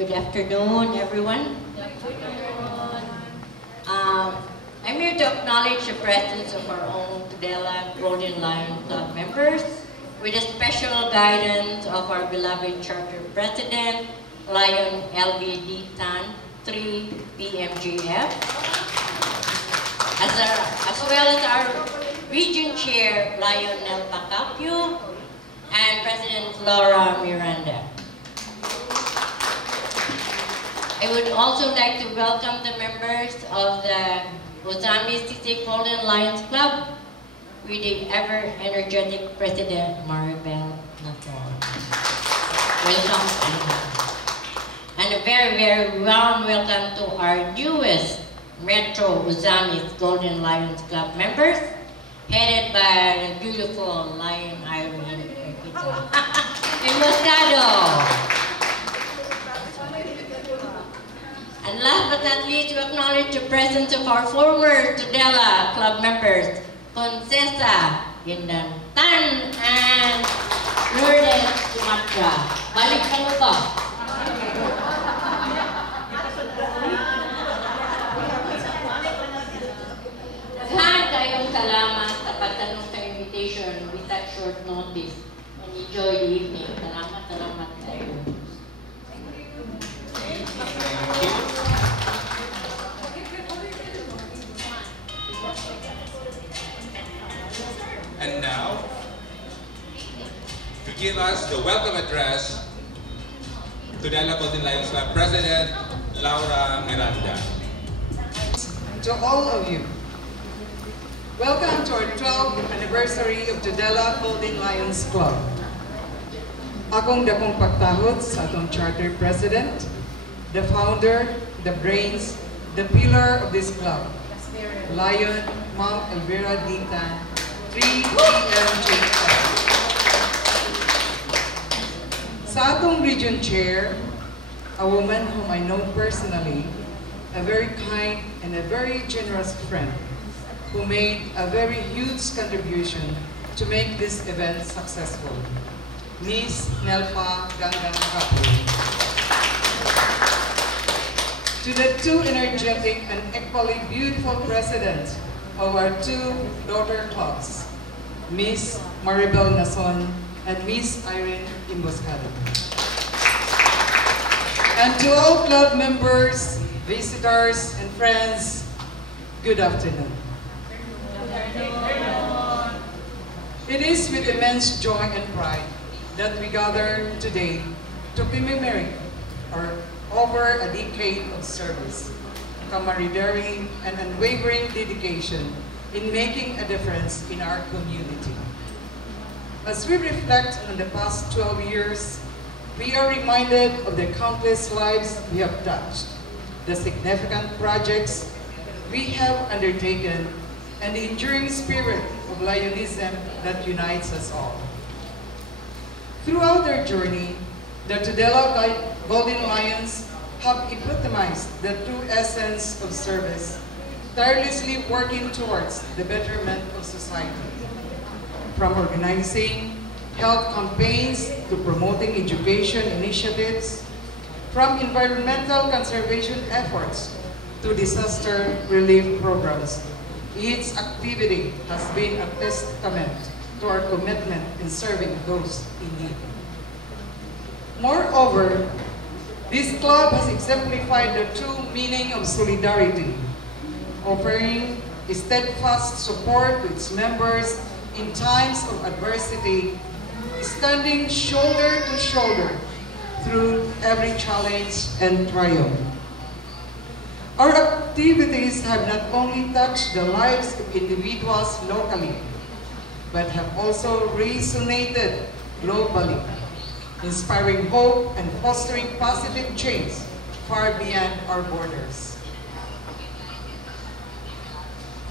Good afternoon, everyone. I'm here to acknowledge the presence of our own Tudela Golden Lion Club members with the special guidance of our beloved Charter President, Lion LVD Tan 3 PMGF, as well as our Region Chair, Lionel Pacapio, and President Laura Miranda. I would also like to welcome the members of the Ozami City Golden Lions Club with the ever-energetic President Maribel Nathon. Welcome. And a very, very warm welcome to our newest Metro Ozami Golden Lions Club members, headed by the beautiful Lion Irene Emboscado. And last but not least, to acknowledge the presence of our former Tudela Club members, Concesa Gindantan and Lourdes Sumatra. Balik ka mo ba? Lahat kayong salamat sa pagtanong sa invitation with such short notice. And enjoy the evening. Salamat tayo. And now, to give us the welcome address, Tudela Golden Lions Club President, Laura Miranda. To all of you, welcome to our 12th anniversary of Tudela Golden Lions Club. Akong dakong pagtahod sa atong Charter President, the founder, the brains, the pillar of this club, Lion Ma'am Elvira D. Tan, 3 PMGF. Sa atong region chair, a woman whom I know personally, a very kind and a very generous friend, who made a very huge contribution to make this event successful, Miss Nelpa Ganggang Kapu. To the two energetic and equally beautiful presidents of our two daughter clubs, Miss Maribel Nathon and Miss Irene Emboscado. And to all club members, visitors, and friends, good afternoon. It is with immense joy and pride that we gather today to commemorate our over a decade of service, camaraderie, and unwavering dedication in making a difference in our community. As we reflect on the past 12 years, we are reminded of the countless lives we have touched, the significant projects we have undertaken, and the enduring spirit of Lionism that unites us all. Throughout their journey, the Tudela Golden Lions have epitomized the true essence of service, tirelessly working towards the betterment of society. From organizing health campaigns to promoting education initiatives, from environmental conservation efforts to disaster relief programs, each activity has been a testament to our commitment in serving those in need. Moreover, this club has exemplified the true meaning of solidarity, offering steadfast support to its members in times of adversity, standing shoulder to shoulder through every challenge and triumph. Our activities have not only touched the lives of individuals locally, but have also resonated globally, inspiring hope and fostering positive change far beyond our borders.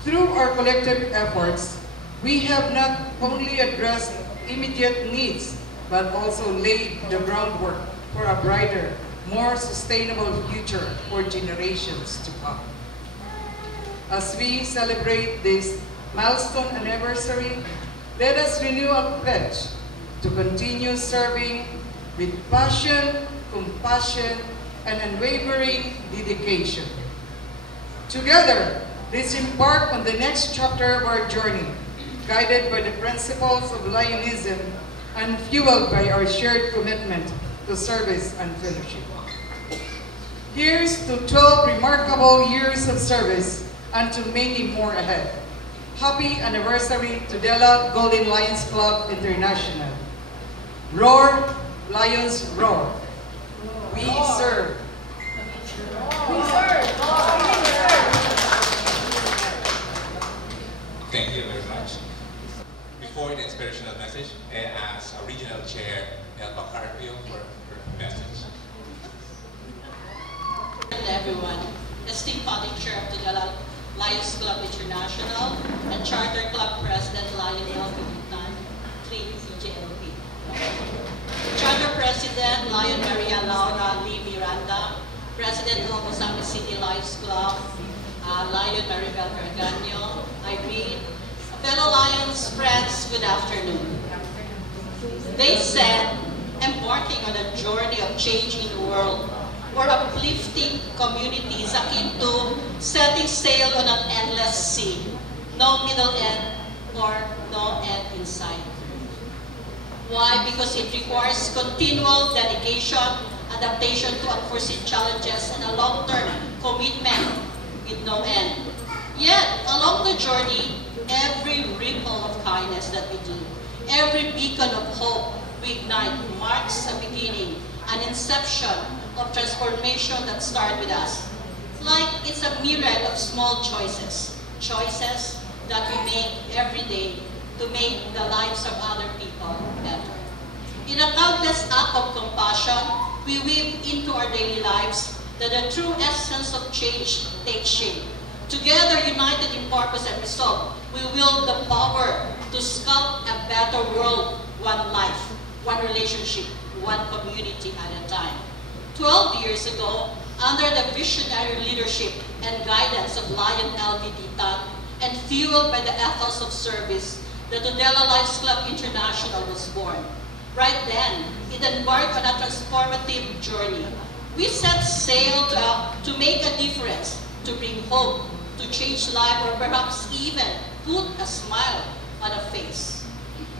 Through our collective efforts, we have not only addressed immediate needs, but also laid the groundwork for a brighter, more sustainable future for generations to come. As we celebrate this milestone anniversary, let us renew our pledge to continue serving with passion, compassion, and unwavering dedication. Together, let's embark on the next chapter of our journey, guided by the principles of Lionism and fueled by our shared commitment to service and fellowship. Here's to 12 remarkable years of service and to many more ahead. Happy anniversary to Tudela Golden Lions Club International. Roar, Lions, roar. We serve. We serve. Thank you very much. Before the inspirational message, I ask our regional chair, Elba Carpio, for her message. Everyone, esteemed founding chair of Tudela Lions Club International and Charter Club President Lion Elvie Ditan, 3CJLP. Charter President Lion Maria Laura Lee Miranda, President of Osamis City Lions Club, Lion Maribel Carganyo, Irene, fellow Lions friends, good afternoon. They said, embarking on a journey of changing the world or uplifting communities akin to setting sail on an endless sea, no middle end or no end in sight. Why? Because it requires continual dedication, adaptation to unforeseen challenges, and a long-term commitment with no end. Yet, along the journey, every ripple of kindness that we do, every beacon of hope we ignite marks a beginning, an inception of transformation that started with us. Like it's a myriad of small choices, choices that we make every day to make the lives of other people better. In a countless act of compassion, we weave into our daily lives that the true essence of change takes shape. Together, united in purpose and resolve, we wield the power to sculpt a better world, one life, one relationship, one community at a time. 12 years ago, under the visionary leadership and guidance of Lion Elvie Ditan, and fueled by the ethos of service, the Tudela Lions Club International was born. Right then, it embarked on a transformative journey. We set sail to make a difference, to bring hope, to change life, or perhaps even put a smile on a face.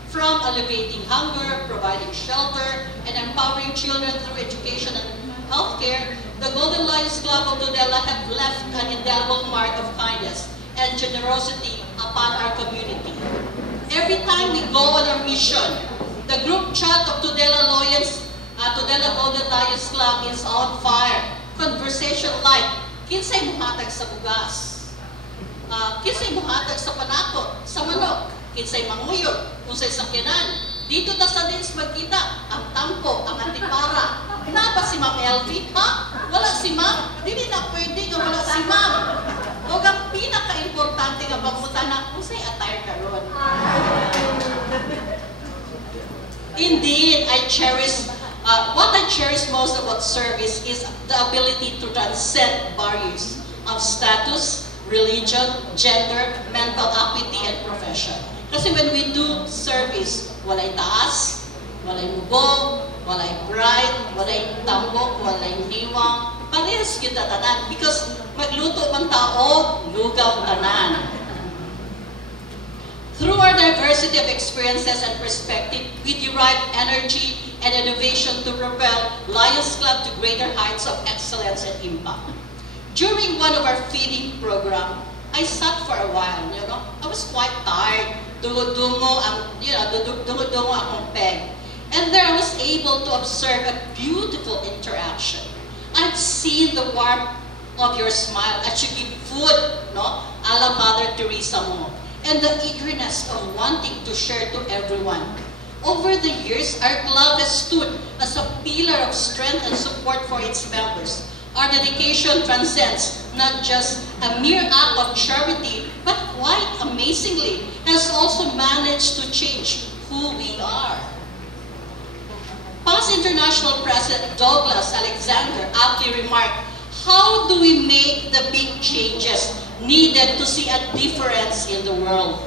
From alleviating hunger, providing shelter, and empowering children through education and healthcare, the Golden Lions Club of Tudela have left an indelible mark of kindness and generosity upon our community. Every time we go on our mission, the group chat of Tudela Golden Lions Club is on fire. Conversation like, kinsay muhatag sa bugas, kinsay muhatag sa panakot, sa manok, kinsay manguyog, unsay sakyanan. Dito ta sa dins magkita, ang tampo, ang antipara. Napa si Ma'am Elvie? Ha? Wala si Ma'am? Dili na pwede nga wala si Ma'am. O ang pinaka-importante nga bagmutan na, unsay attire karon. Indeed, what I cherish most about service is the ability to transcend barriers of status, religion, gender, mental acuity, and profession. Kasi when we do service, walay taas, walay mubog, walay pride, walay tambok, walay niwang, parehas yun tanan. Because magluto man tao, lugaw tanan. Through our diversity of experiences and perspective, we derive energy and innovation to propel Lions Club to greater heights of excellence and impact. During one of our feeding program, I sat for a while, I was quite tired. Dungo-dungo akong peg. And there I was able to observe a beautiful interaction. I've seen the warmth of your smile as you give food, a la Mother Teresa mo. And the eagerness of wanting to share to everyone. Over the years, our club has stood as a pillar of strength and support for its members. Our dedication transcends not just a mere act of charity, but quite amazingly, has also managed to change who we are. Past International President Douglas Alexander aptly remarked, how do we make the big changes needed to see a difference in the world?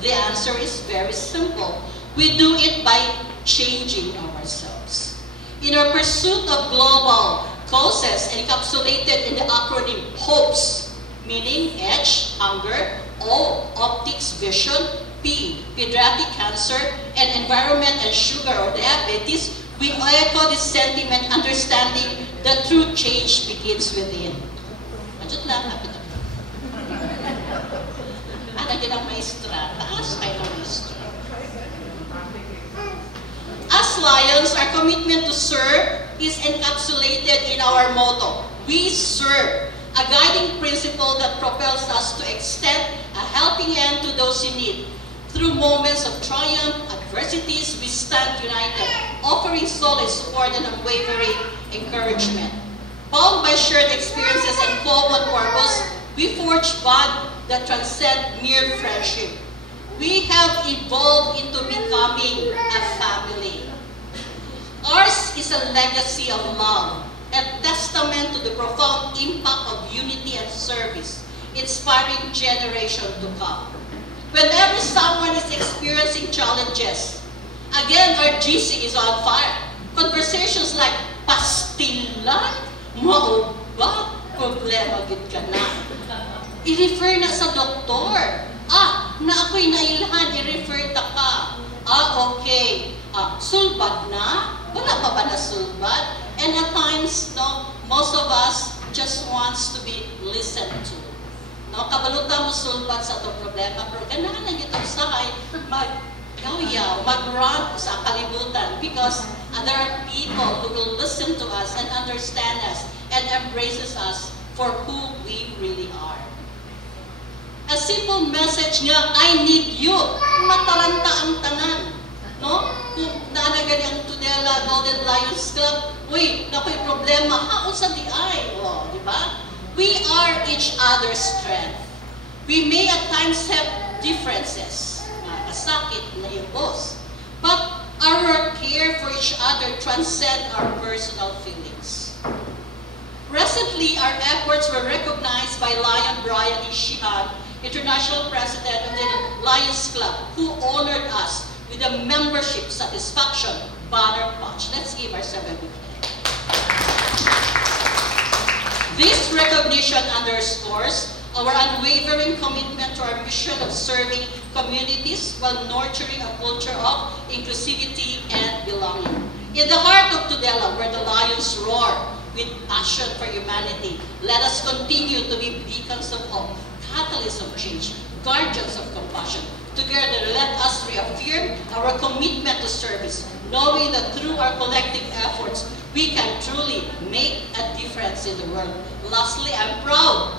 The answer is very simple. We do it by changing ourselves. In our pursuit of global causes encapsulated in the acronym HOPES, meaning H, hunger, O, optics, vision, P, pediatric cancer, and environment and sugar or diabetes, we echo this sentiment, understanding that true change begins within. Adjot lang, din ang maestra. Taas kayo ng maestra. As Lions, our commitment to serve is encapsulated in our motto, we serve, a guiding principle that propels us to extend a helping hand to those in need. Through moments of triumph, adversities, we stand united, offering solid support and unwavering encouragement. Bound by shared experiences and common purpose, we forge bonds that transcend mere friendship. We have evolved into becoming a family. Ours is a legacy of love, a testament to the profound impact of unity and service, inspiring generation to come. Whenever someone is experiencing challenges, again, our GC is on fire. Conversations like, pastilan, mao ba, problema gid ka na. I-refer na sa doktor. Na ako'y nailhan, i-refer ta ka. Okay. Sulbad na? Wala pa ba na sulbad? And at times, most of us just wants to be listened to. Kabalutan mo sulbad sa itong problema, pero ganahan na itong sakay, mag-yaw, mag-run sa kalibutan because there are people who will listen to us and understand us and embraces us for who we really are. A simple message nga, I need you. Mataranta ang tanan. Kung naanagani ang Tudela Golden Lions Club, uy, nako'y problema, haon sa di ay. Di ba? We are each other's strength. We may at times have differences, kasakit na yung boss, but our care for each other transcend our personal feelings. Recently, our efforts were recognized by Lion Brian Ishihan, International President of the Lions Club, who honored us with a membership satisfaction banner patch. Let's give ourselves a big hand. This recognition underscores our unwavering commitment to our mission of serving communities while nurturing a culture of inclusivity and belonging. In the heart of Tudela, where the lions roar with passion for humanity, let us continue to be beacons of hope, catalysts of change, guardians of compassion. Together, let us reaffirm our commitment to service, knowing that through our collective efforts, we can truly make a difference in the world. Lastly, I'm proud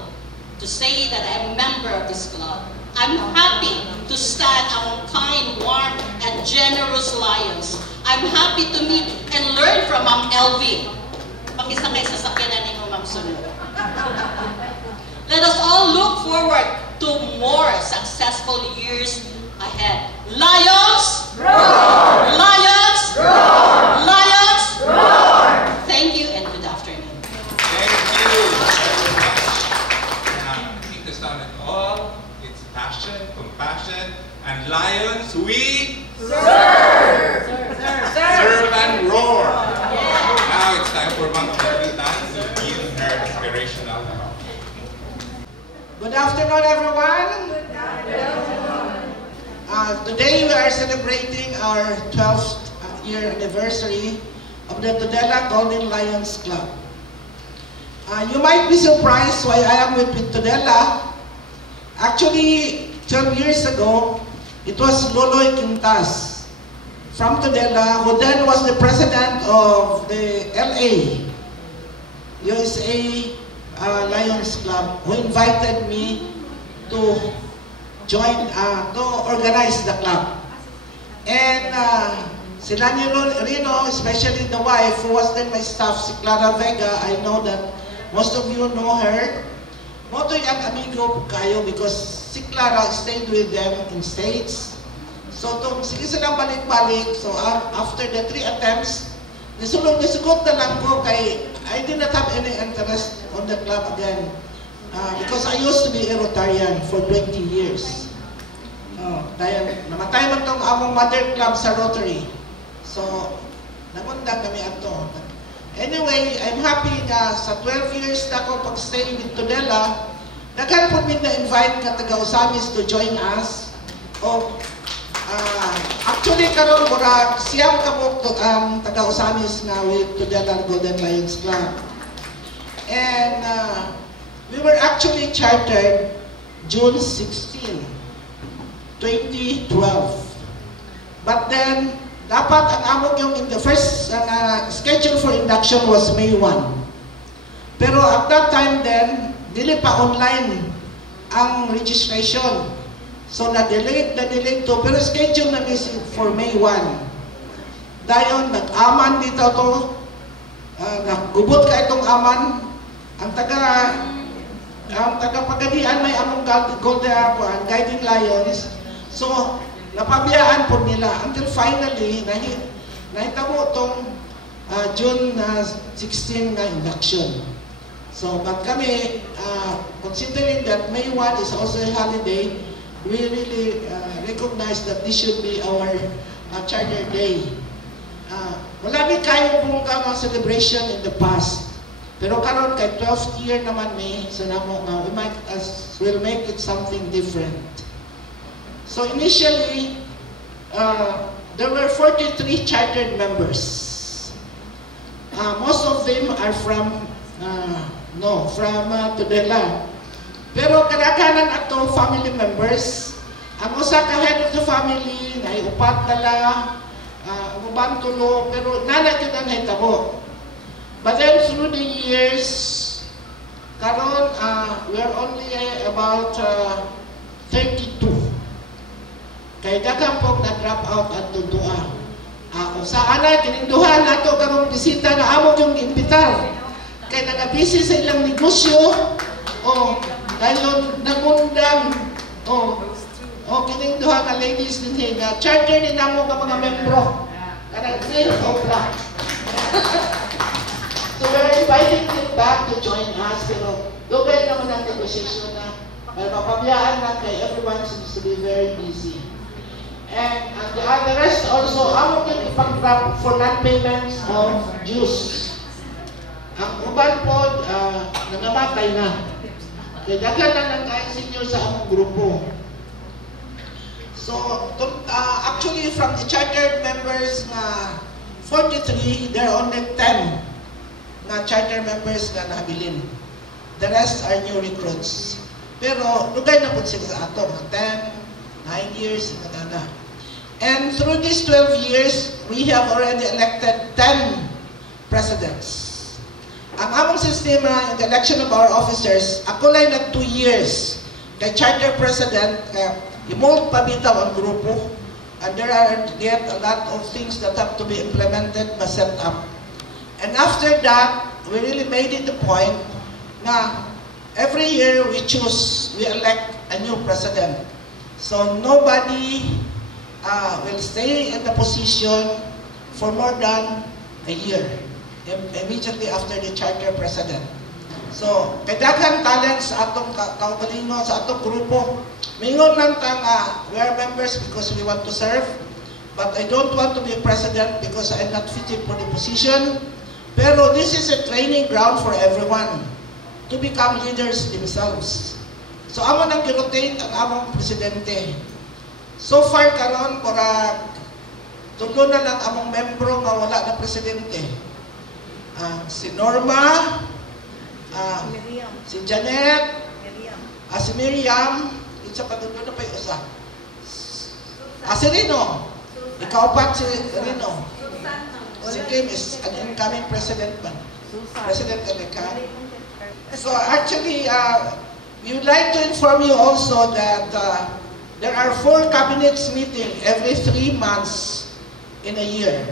to say that I'm a member of this club. I'm happy to stand among kind, warm, and generous lions. I'm happy to meet and learn from Ma'am LV. Pakisakay sa sakyanan ni Ma'am Sunod. Let us all look forward to more successful years ahead. Lions! Roar! Lions! Roar! Lions! Roar! Thank you and good afternoon. Thank you very much. I think the sound of all, it's passion, compassion, and lions, we serve! Serve and roar! Now it's time for Ma'am Kapitan to give her inspirational talk. Good afternoon, everyone. Today we are celebrating our 12th year anniversary of the Tudela Golden Lions Club. You might be surprised why I am with Tudela. Actually, 12 years ago, it was Loloy Quintas from Tudela, who then was the president of the LA, USA Lions Club, who invited me to join, to organize the club. And sila ni Rino, especially the wife, who was then my staff, si Clara Vega, I know that most of you know her. Moto yung amigo kayo because si Clara stayed with them in States. So, sige silang balik-balik. So, after the 3 attempts, nisugot na lang ko kay I did not have any interest on the club again because I used to be a Rotarian for 20 years. Dahil namatay man tong among mother club sa Rotary. So, namundag kami ato. Anyway, I'm happy na sa 12 years na ako pag-stay with Tudela, naghan po min na-invite ka taga-Usamis to join us. Actually, karon mura siyang kabuk ang taga-Usamis na with Tudela Golden Lions Club. And we were actually chartered June 16, 2012. But then, dapat ang among yung in the first schedule for induction was May 1. Pero at that time then, dili pa online ang registration. So na-delete to, pero schedule na for May 1. Dayon, nag-aman dito to, naggubot ka itong aman, ang taga-pagadian may among Golden Guiding Lions. So, napabiyaan po nila until finally, nahitabo itong June 16 na induction. So, but kami, considering that May 1 is also a holiday, we really recognize that this should be our Charter Day. Wala may kayo pong mga celebration in the past. Pero karon kay 12th year naman ni, so namo nga, we might as well make it something different. So initially, there were 43 chartered members. Most of them are from Tudela. Pero kadaghanan ato family members, ang usa ka head of the family na upat dala, uban tulo, pero nanay gyud ang hitabo. But then through the years, karon we are only about 32. Kay daghang pog na drop out at tudua. Sa ana kininduhan nato karong bisita na amo yung imbitar. Kay nagabisi sa ilang negosyo. Dahil nagundang, kininduhan ka ladies din na charter din namo ka mga membro. Kanang 3 o'clock. So we're inviting them back to join us. Pero dugay naman ang negotiation na mapabiyaan na kay everyone seems to be very busy. And the rest also, among yung ipag-grab for non-payments of dues. Ang uban po, nangamatay na. Kaya daghan na ng senior sa among grupo. So, actually from the chartered members na 43, there are only 10 na charter members na nahabilin. The rest are new recruits. Pero, lugay na po sila sa ato, 10, 9 years, na. And through these 12 years, we have already elected 10 presidents. Ang among sistema in the election of our officers, ako lang na 2 years kay charter president, i-mold pa bitaw ang grupo, and there are yet a lot of things that have to be implemented, set up. And after that, we really made it the point na every year we elect a new president. So nobody will stay in the position for more than a year, immediately after the charter president. So, kadaghan talent sa atong kaugalingon, sa atong grupo. Mingon lang tang we are members because we want to serve, but I don't want to be a president because I'm not fitted for the position. Pero this is a training ground for everyone to become leaders themselves. So, amo nang girotate ang among presidente. So far karon para tulo na lang among membro nga wala na presidente. Si Norma, si Janet, si Miriam, isa pa doon na pa yung isa. Si Rino, ikaw pa si Rino. Si Kim is an incoming president man. President-elect. So actually, we would like to inform you also that there are 4 cabinets meeting every 3 months in a year.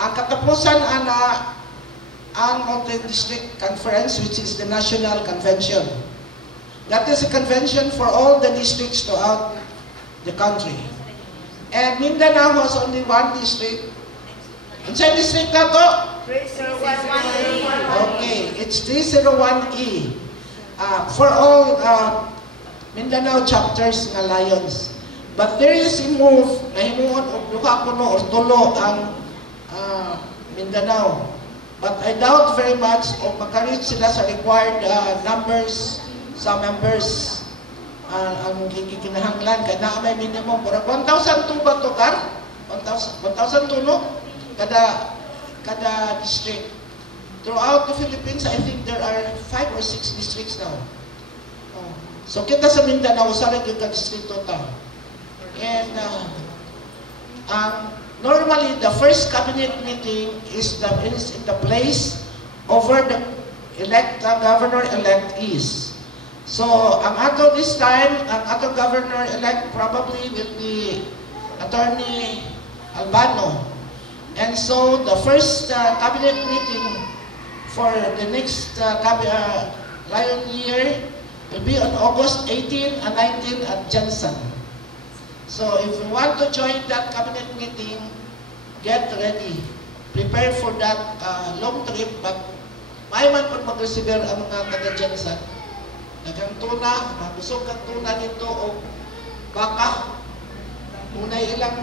Ang katapusan ang multi-district conference, which is the national convention. That is a convention for all the districts throughout the country. And Mindanao has only 1 district. Inside district na to? 301E. Okay, it's 301E. For all Mindanao chapters ng Lions. But there is a move na himuon og duha kuno or tulo ang Mindanao. But I doubt very much o makareach sila sa required numbers sa members ang gikinahanglan kaya na may minimum para 1,002 ba to kar? 1,002 no? Kada district. Throughout the Philippines, I think there are 5 or 6 districts now. So kita sa Mindanao, sarang yung ka-distrito ta. And normally, the first cabinet meeting is in the place over the governor-elect is. So, ang ato this time, ang ato governor-elect probably will be Attorney Albano. And so, the first cabinet meeting for the next Lion year will be on August 18 and 19 at Jensen. So if you want to join that cabinet meeting, get ready. Prepare for that long trip, but may man pag mag-receiver ang mga taga-Jensen. Nagang tuna, mabusog kang tuna dito o baka. Munay ilang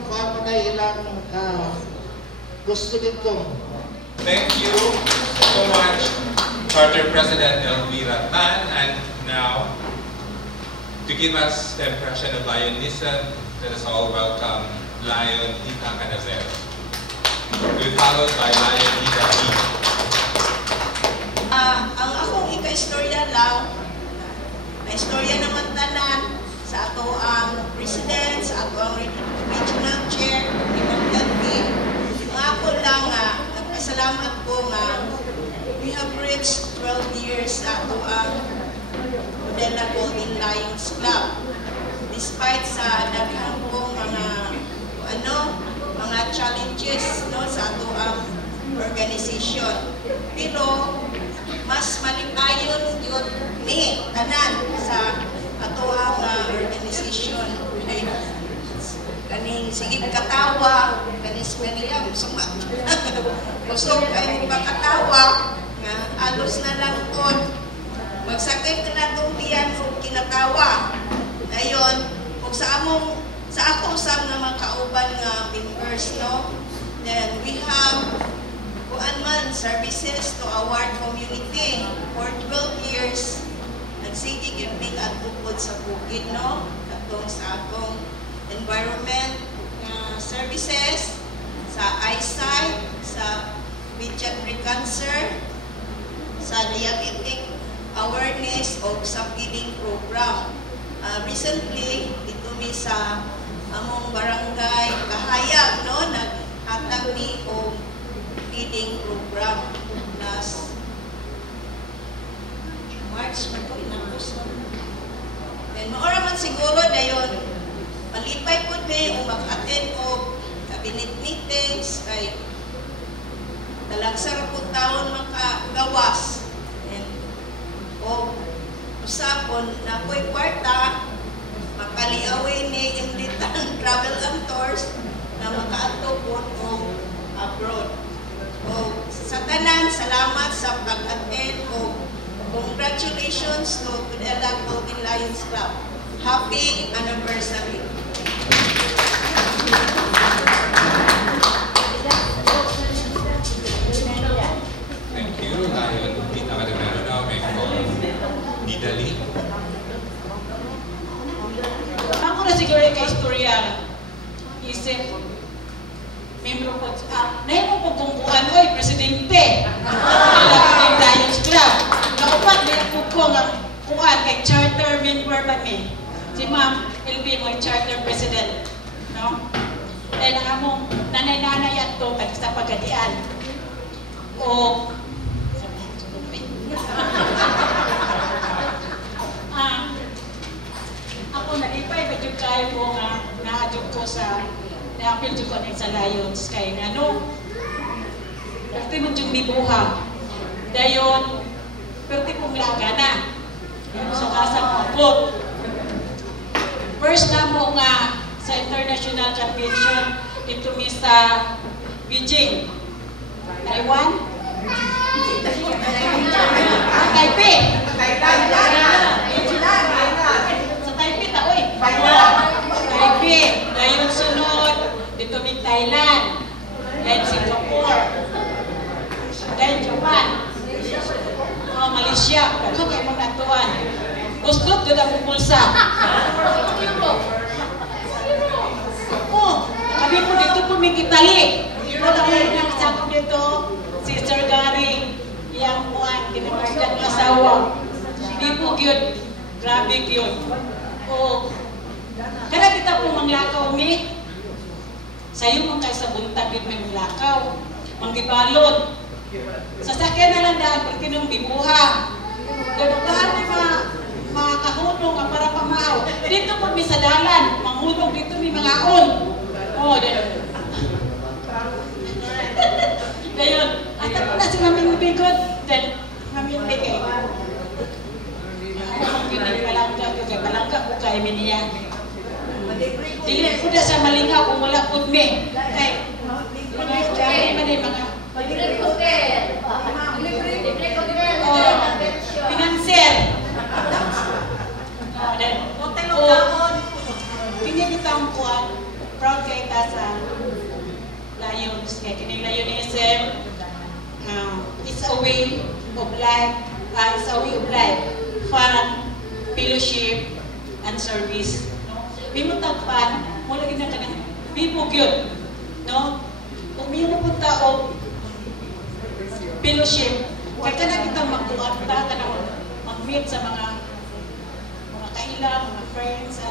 gusto dito. Thank you so much, Charter President Elvira Tan. And now, to give us the impression of Lionism, let us all welcome Lion Ita Canazero. We'll be followed by Lion Ita P. Ang akong ika-istorya lang, na-istorya naman tanan sa ato ang president, sa ato ang regional chair, ni Ma'am Elvi. Ang ako lang nagpasalamat ko nga we have reached 12 years sa ato ang Dela Golden Lions Club. Despite sa daghang kong mga challenges sa ato ang organization. Pero mas malipayon yun ni tanan sa ato ang organization. Kaning sige katawa, kaning sumat. Gusto kayo makatawa, nga alos na lang po. Magsakit ka na itong tiyan o kinatawa. Ngayon, kung sa akong sa mga kauban nga members, no? Then we have services to our community. For 12 years, nagsige yun at tukod sa bukid, no? Katong sa akong environment services, sa eyesight, sa pediatric cancer, sa diabetic awareness o sa feeding program. Recently, dito mi sa among barangay Kahayag, no, naghatag mi og feeding program na March man ko inapos. Then maora man siguro dayon malipay pud mi og mag-attend og cabinet meetings kay talagsar pud taon makagawas. O usapon na ko'y kwarta, makaliaway ni imlitan travel and tours na makaadto po o abroad. O sa tanan, salamat sa pag-attend o congratulations to Tudela Golden Lions Club. Happy anniversary! Thank you, Lion. Kita ka na meron na may Nidali. Ako na siguro yung kaistorya. Isip, membro ko, nahin mo po kung oy, presidente. Ng Lions Club. Naupat na yung ko nga kuhan kay charter member ba ni? Si Ma'am LB mo charter president. No? Dahil ang among nanay-nanay at to, sa pagadian. O ako nalipay medyo kayo ko nga naadyo ko sa na-appeal ko sa Lions kay ano pwede mo yung bibuha dayon pwede pong laga na sa kasang mabot first na mo nga sa international championship dito mi sa Beijing Taiwan Taipei sa Taipei ta oy Taipei dayon sunod dito mi Thailand dayon Singapore dayon Japan Malaysia ano kay mo natuan usdot jud ang pulsa kami po dito po mi Italy wala ko nang sakop dito si Sir Gary yang muan kinamasdan ng asawa di po gyud grabe gyud o kada kita po manglakaw mi sayo man kay sa buntag gyud may manglakaw manggibalod sasakyan na lang daan pag kinong bibuha ganugahan may mga kahunong ang para pamaaw dito po mi sa dalan manghunong dito mi mga on o dayon at ako na si Maming Bigod then Maming Bigay ako kinig palangga ko kay palangga ko kay miniya dili ko na sa malingaw kung wala po mi kay mga kaya man ay mga financer kanya kitang kuhan proud kay ta sa Lions, kaya kining Lionism is a way of life, fun, fellowship, and service. Bimutag fun, mula gina ka ng bibog yun. No? Kung bimutag o fellowship, kaya ka na kitang magkuanta, ka na mag-meet sa mga kaila, mga friends,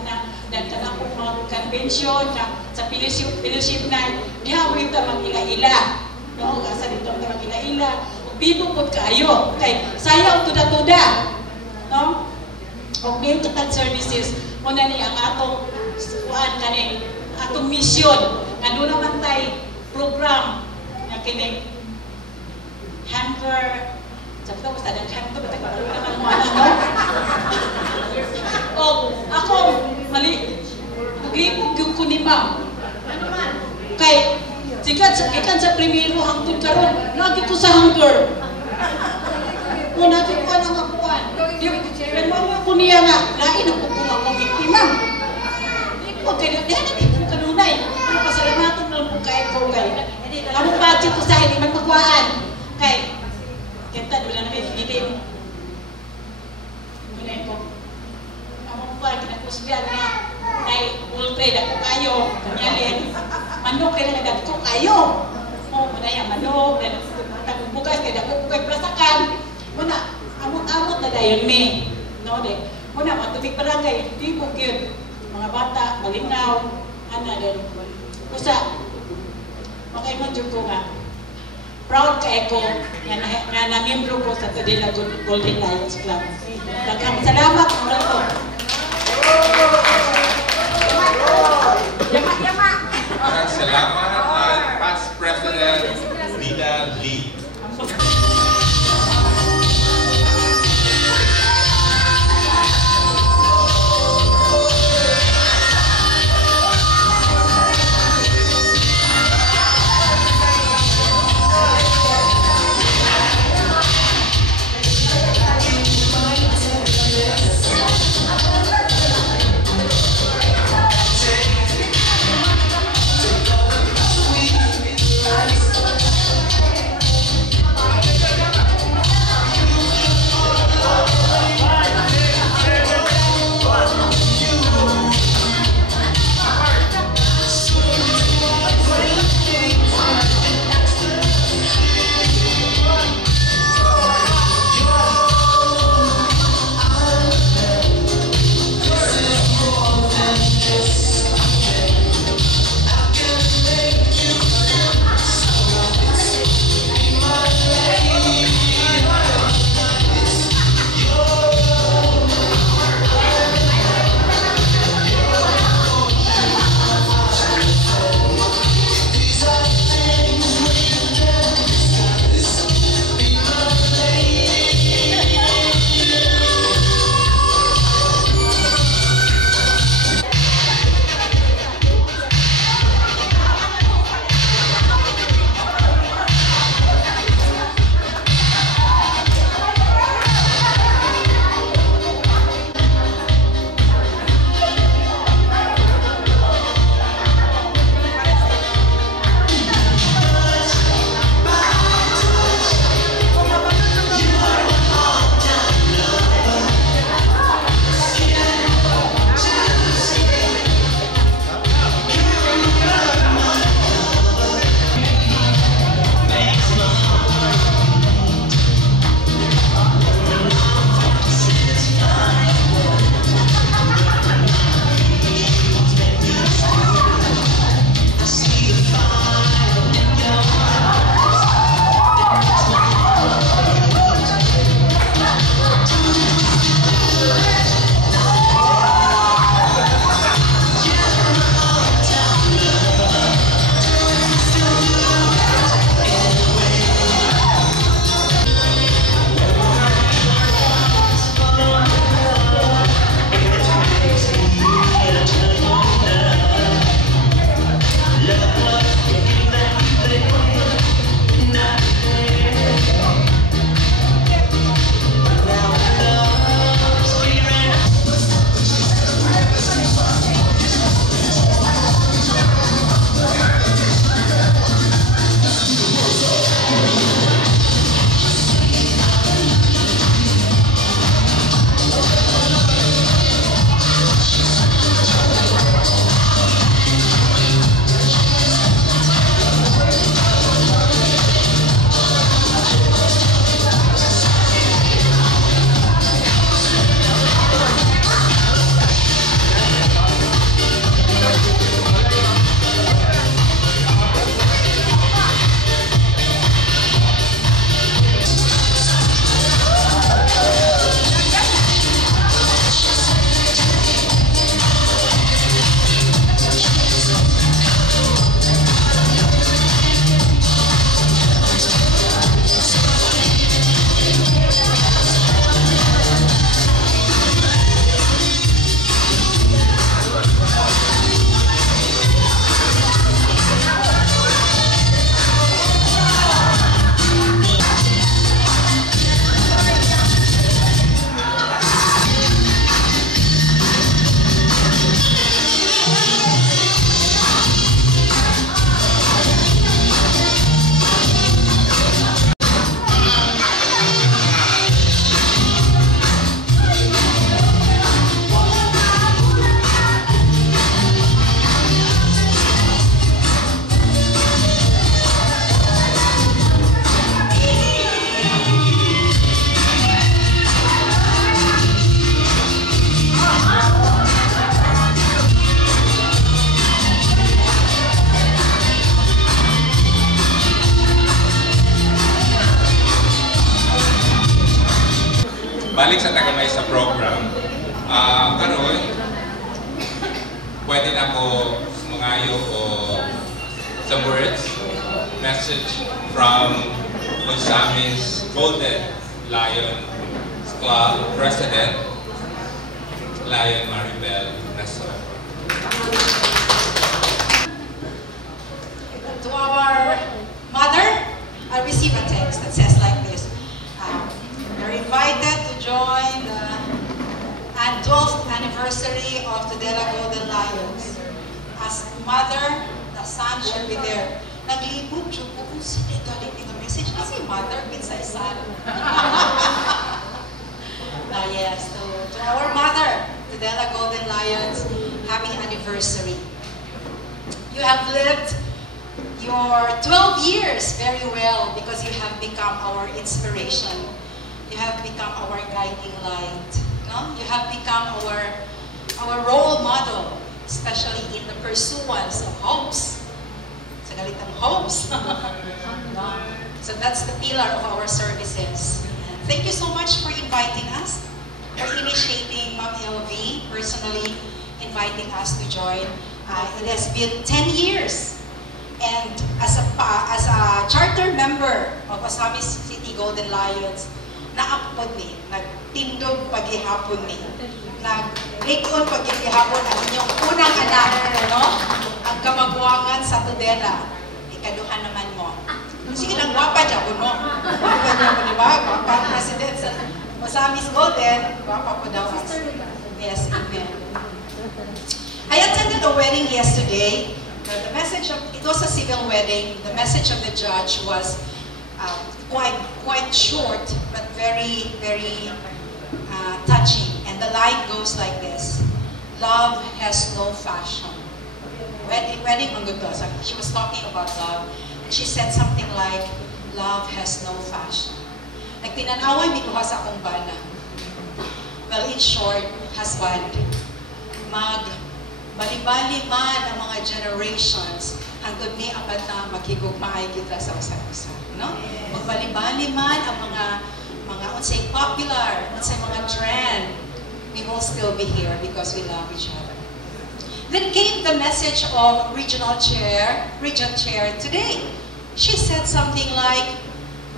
dan ka na po mga convention, sa fellowship night, diha mo ito mag-ila-ila. No? Asa dito ang mag-ila-ila. Bibo po kayo. Kay sayaw tuda-tuda. No? O may katag services, muna ni ang atong atong mission. Nga doon naman tayo program na kining hunger. Sabi ko, basta nag-hunger, ba't ako naman mo ano? O, ako, mali. Naglipog yung kunimam. Kay, sikat sa primero hangtod karon, lagi ko sa hunger. Kung natin ko ang makuhan, pero mo ko niya nga, lain ang kukung akong biktima. Hindi po, kaya natin ko kanunay. Ang pasalamatan lang po kay ko kay. Anong budget ko sa hindi magmakuhaan. Kay, kenta, wala na may feeding. Muna ko. Among pa, kinakusbihan nga, ay ultra Siyempre, dako kayo, kunyalin. Manok din ang dako kayo. O, muna yung manok, bukas kaya dako kayo plasakan. Muna, amot-amot na dayon me. No, de. Muna, matubig barangay, di po yun. Mga bata, malinaw, din. Kusa, makaimon dyan ko nga. Proud ka ako nga na-membro ko sa Tadela Golden Lions Club. Daghang salamat mga to. Yama! Maraming salamat at past President Lida Lee. balik sa tagamay sa program. Karon, pwede na ako mangayo o some words, message from Gonzales Golden Lion Club President, Lion Maribel Naso. To our mother, I received a text that says like this. You're invited to join the 12th anniversary of Tudela Golden Lions. As mother, the son should be there. Naglibog, siya po kung sino galing ng message. Kasi mother, pinsay son. Yes, to our mother, Tudela Golden Lions, happy anniversary. You have lived your 12 years very well because you have become our inspiration. You have become our guiding light. No? You have become our role model, especially in the pursuance of hopes. Sa galitang hopes. No? So that's the pillar of our services. And thank you so much for inviting us, for initiating Ma'am LV, personally inviting us to join. It has been 10 years. And as a charter member of Osamis City Golden Lions, naapod ni, nagtindog paghihapon ni, naglikon paghihapon ang inyong unang anak, no? Ang kamagwangan sa Tudela, ikaduhan naman mo. Sige lang, gwapa dyan po, no? Gwapa dyan po, di ba? Gwapa ang president sa Osamis Golden, gwapa po daw. Yes, amen. I attended a wedding yesterday. The message of, it was a civil wedding. The message of the judge was quite short, but very, very touching. And the line goes like this: love has no fashion. Wedding ang gusto. She was talking about love, and she said something like, love has no fashion. Nagtinanaway mi duha sa akong bana. Well, in short, husband, bali-bali man ang mga generations hangtod ni abad na makigugmaay kita sa usa-usa, no? Magbali-bali man ang mga unsay popular, unsay mga trend, we will still be here because we love each other. Then came the message of Region Chair today. She said something like,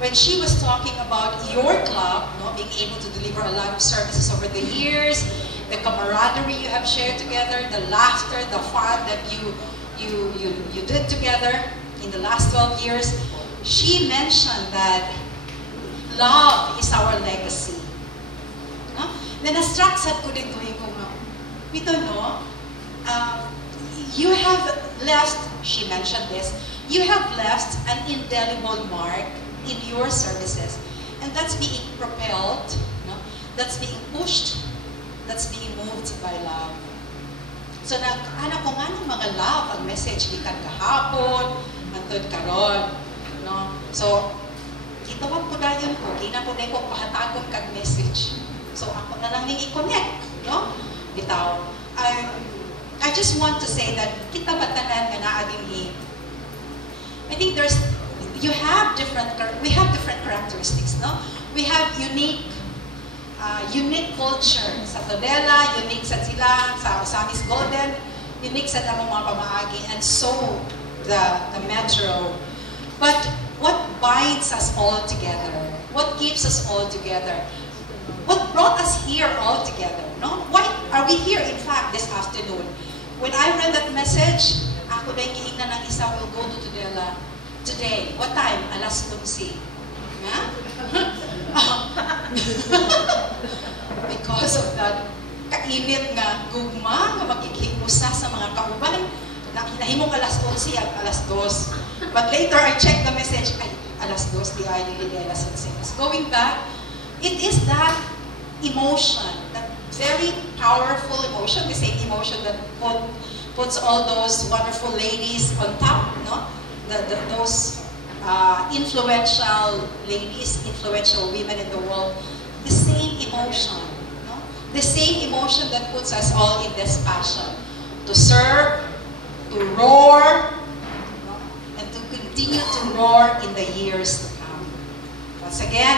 when she was talking about your club, no, being able to deliver a lot of services over the years, the camaraderie you have shared together, the laughter, the fun that you did together in the last 12 years, she mentioned that love is our legacy. No? Then na-struck sad ko dito yung we don't know, you have left, she mentioned this, you have left an indelible mark in your services, and that's being propelled, no? That's being pushed, that's being moved by love. So nag-anak ko nga ng mga love ang message gikan kahapon, hangtod karon, no? So kitawag po dayon ko, gina po na ko pahatagon kag message. So ako na lang ning i-connect, no? Bitaw. I just want to say that kita batanan nga naa dinhi. I think we have different characteristics, no? We have unique culture sa Tudela, unique sa sila, sa Osamis Golden, unique sa damang mga pamaagi, and so the metro. But what binds us all together? What keeps us all together? What brought us here all together? No? Why are we here, in fact, this afternoon? When I read that message, ako dahil kiingnan ng isa will go to Tudela today. What time? 11:00. Yeah? Because of that kainit nga gugma nga magkikiusa sa mga kauban, nahimong 11:00 at 2:00. But later I checked the message, ay, 2:00 di ay dili 11:00. Going back, it is that emotion, that very powerful emotion, the same emotion that puts all those wonderful ladies on top, no? Those influential ladies, influential women in the world, the same emotion, no? The same emotion that puts us all in this passion to serve, to roar, no? And to continue to roar in the years to come. Once again,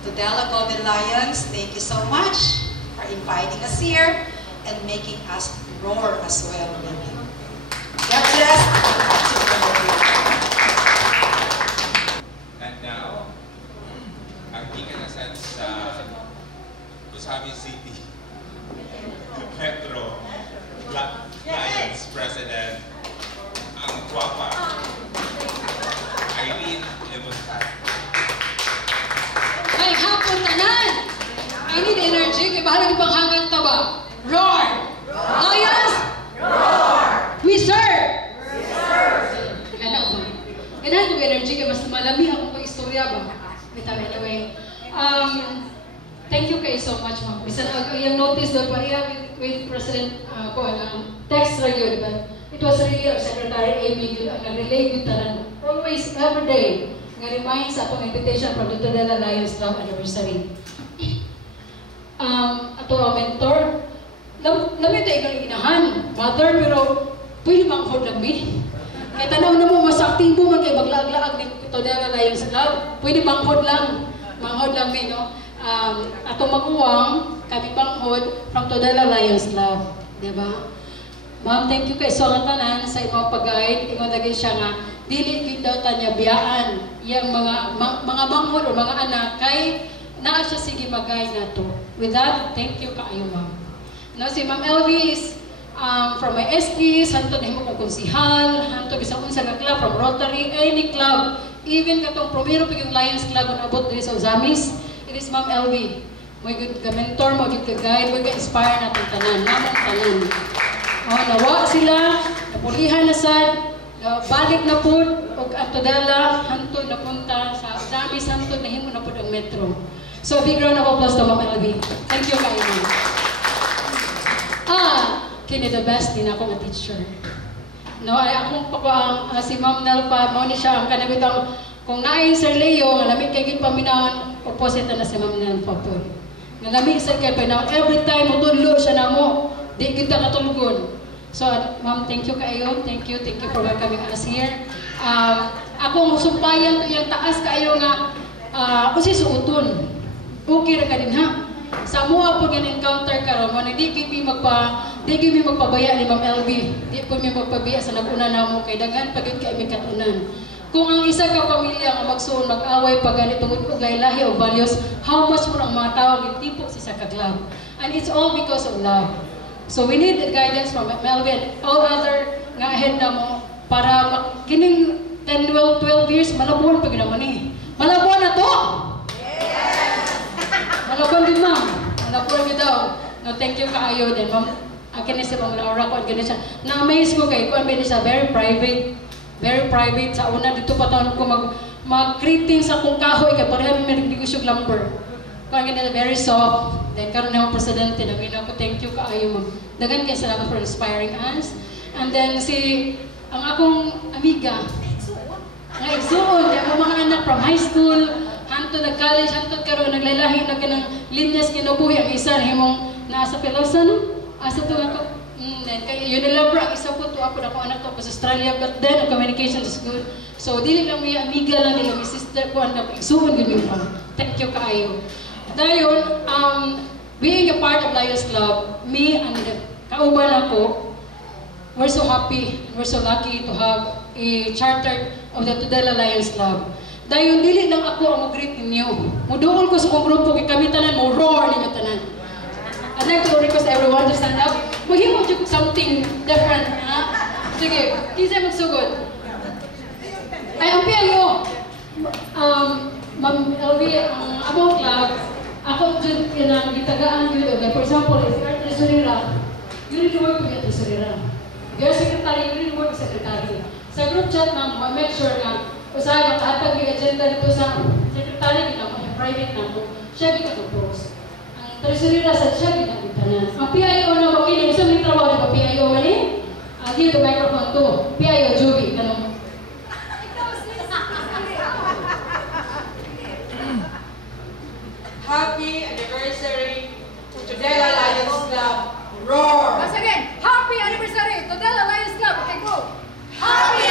Tudela Golden Lions, thank you so much for inviting us here and making us roar as well. God bless. And now, ang ikanasan sa Kusami City Metro Lions President, ang guwapa, Irene Lemontan. May hapon tanan! I need energy, kaya bahala ibang hangang taba. Roar! Lions! Roar! We serve! We serve! Kailangan ba? Kailangan ko energy, kaya mas malami ako kong istorya ba? Anyway, thank you kayo so much, ma'am. Bisan yung notice doon pa with President text radio, diba? It was really our Secretary Amy ang nag-relay with tanan. Always, every day, nga-remind sa akong invitation from the Tudela Lions Club anniversary. Ato ang mentor, namin ito ikang inahan, mother, pero pwede bang hold lang me? Kaya tanaw na mo, masakting mo man kayo maglaag-laag ni Tudela Lions Club, pwede bang hold lang? Manghod lang me, no? Ato maguwang, kami banghod from Tudela Lions Club. Diba? Ma'am, thank you kay so nga tanan sa imong pag-guide. Ingon lagi siya nga, dili gid daw tanya biyaan yang mga banghod o mga anak kay naa siya sige mag-guide nato. With that, thank you kaayo, ma'am. No, si Ma'am Elvis from my STs, hantod himo kong konsihal, hantod bisang unsa nga club from Rotary, any club, even katong Promero piging Lions Club kung abot diri sa Uzamis, it is Ma'am Elvi. May good ka mentor, may good ka guide, may ka-inspire natin tanan, namang tanan. Nawa sila, napulihan na sad, balik na po, og Tudela, hantod na punta sa Uzamis, hantod na himo na po ang metro. So, big round of applause to Ma'am Elvi. Thank you kayo. Kini the best din ako nga teacher. No, ay akong si Ma'am Nelpa, mo ni siya ang kanabitang kung naay Sir Leo, nga lamig kay gid paminawan, opposite na si Ma'am Nelpa po. Nga lamig sa kay paminawan, every time mutudlo siya namo, di kita katulgon. So, Ma'am, thank you kayo. Thank you for welcoming us here. Akong sumpayan to yung taas kayo nga kung si suuton. Okay ra ka din ha. Sa mua po encounter karon mo di gid mi magpabaya ni Ma'am LB. Di po mi magpabaya sa naguna namo kay daghan pagid kay mi katunan. Kung ang isa ka pamilya nga magsuon mag-away pag ganito tungod og lahi o values, how much mo ang mga tao gitipok sa kaglab. And it's all because of love. So we need the guidance from Ma'am LB and all other nga ahead na mo para kining 10, 12 years malabuan pag naman ni. Malabuan na to. Malabuan din, ma'am. Malabuan din daw. No, thank you kaayo din, ma'am. Akin ni si Ma'am Laura ko, akin siya. Na-amaze ko kay ko, ang siya, very private. Very private. Sa una, dito pa taon ko mag-greeting sa kong kahoy, kaya pareha may negosyo lumber. Kung akin nila, very soft. Then, karoon na yung presidente, namin ako, thank you kaayo, ma'am. Dagan kayo salamat for inspiring us. And then, ang akong amiga, ang igsuon, ang mga anak from high school, hantod nag-college, hantod karoon, naglalahi na ka ng linyas kinabuhi ang isa, himong nasa Pelosa, no? Asa to ako, kaya yun nila bro, ang isa po to ako na kung anak to ako sa Australia, but then, communication is good. So, dili lang may amiga lang, dili may sister ko, ang igsuon din mo. Thank you kaayo. Dahil, being a part of Lions Club, me and kauban ako, we're so happy, we're so lucky to have a charter of the Tudela Lions Club. Dahil dili lang ako ang mag-greet ninyo. Muduol ko sa kong grupo, kay kami tanan, mo roar ninyo tanan. I'd like to request everyone to stand up. Maghimo dyan something different, ha? Sige, kisay magsugod. Ay, ang piyayo. Ma'am Elvi, ang abong club, ako dyan kinang gitagaan yun. For example, if you're tresurera, you need to work with your tresurera. If you're secretary, you need to work with secretary. Sa group chat na, make sure na usahay makahatag yung agenda dito sa secretary, yung private na mo, siya ginag-post. Ang tresurera sa siya ginag-tanan. Ang PIO na makinig, isa may trabaho di ba PIO mali? Give the microphone to PIO Juby. Ganun. Happy anniversary to Tudela Lions Club. Roar! Once again, happy anniversary to Tudela Lions Club. Okay, go! Happy